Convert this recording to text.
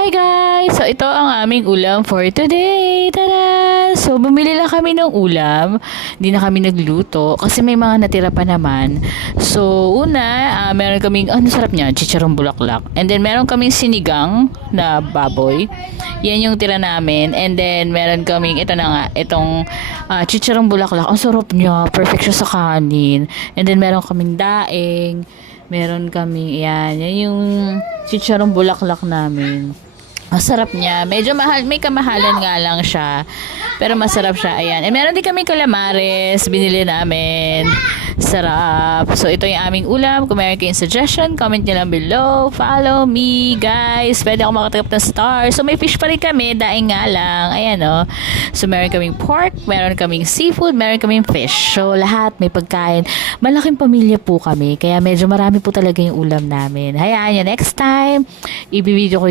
Hi guys! So ito ang aming ulam for today. Tada! So bumili lang kami ng ulam. Hindi na kami nagluto kasi may mga natira pa naman. So una, meron kaming, sarap niya, chicharong bulaklak. And then meron kaming sinigang na baboy. Yan yung tira namin. And then meron kaming, ito na nga, itong chicharong bulaklak. Ang sarap niya, perfect siya sa kanin. And then meron kaming daing. Meron kami, yan yung chicharong bulaklak namin. Masarap niya. Medyo mahal, may kamahalan nga lang siya. Pero masarap siya. Ayan. Eh, meron din kami calamares. Binili namin. Sarap. So, ito yung aming ulam. Kung meron kayong suggestion, comment nyo lang below. Follow me, guys. Pwede ako makatanggap ng star. So, may fish pa rin kami. Daing nga lang. Ayan, oh. So, meron kaming pork. Meron kaming seafood. Meron kaming fish. So, lahat may pagkain. Malaking pamilya po kami. Kaya medyo marami po talaga yung ulam namin. Hayaan nyo. Next time, ibibideo ko